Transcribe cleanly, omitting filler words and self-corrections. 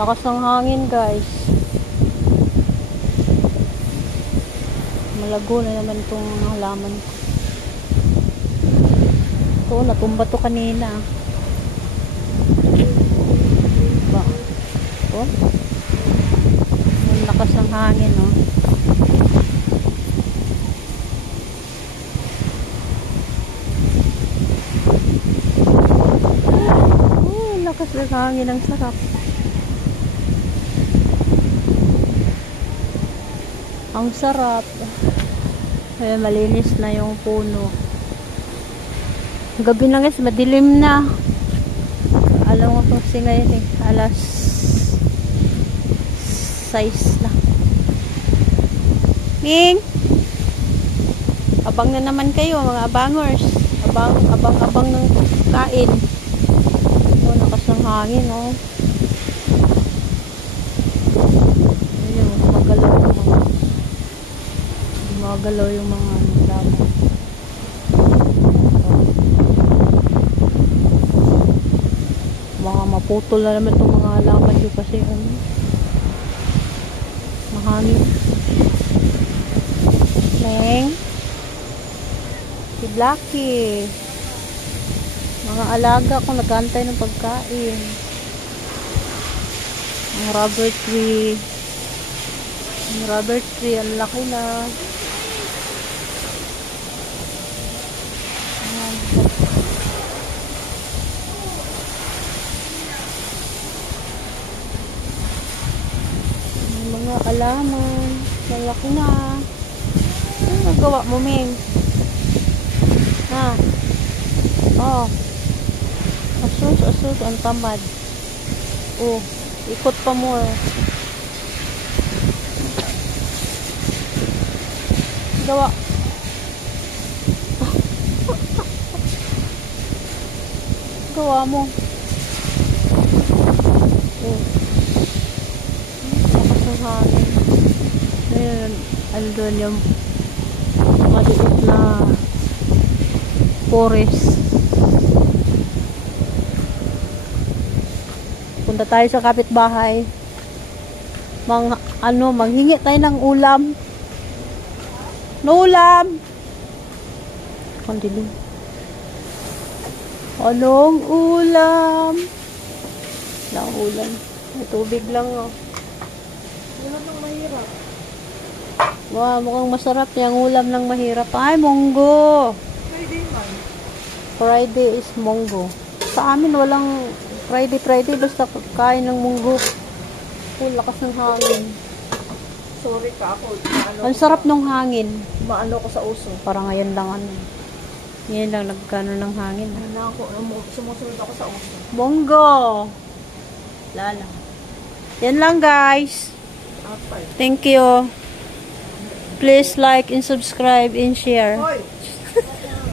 Lakas ng hangin, guys. Malago na naman itong halaman ko. Ito, natumba to kanina. Ba? Ito. Ang lakas ng hangin, no? Lakas ng hangin, ang sarap. Ang sarap. Ay, malinis na yung puno. Gabi na guys, madilim na. Alam mo kasi ngayon eh, alas 6 na. Ming! Abang na naman kayo mga abangers. Abang ng kain. Oh, lakas ng hangin, oh. Ayun, magalaw yung mga lamang. Mga maputol na naman itong mga lamang yun kasi mahangin. Neng, si Blackie, mga alaga kung nagantay ng pagkain. Ang rubber tree, ang laki na. Ayan. Mga alaman, malaki na. Ano nagawa mo, Ming? Ha? Oh. Asus, ang tamad. Oh, ikot pa more. Gawa. Gawa mo. Oh. Lakas ng hangin. Ayun, andun yung maliit na forest. Punta tayo sa kapitbahay. Manghingi tayo ng ulam. No ulam. Kondilim. Anong ulam? Walang ulam. May tubig lang, oh. Wala nang mahirap. Wow, mukhang masarap yung ulam ng mahirap. Ay, munggo. Friday man. Friday is munggo. Sa amin walang Friday, basta kain ng munggo. Oh, lakas ng hangin. Sorry ka ako. Ang sarap ng hangin. Maano ko sa uso. Parang ngayon lang Ngayon lang nagkano ng hangin. Sumusunod ako sa uso. Munggo. Lala. Yan lang, guys. Thank you. Please like and subscribe and share. Hoy!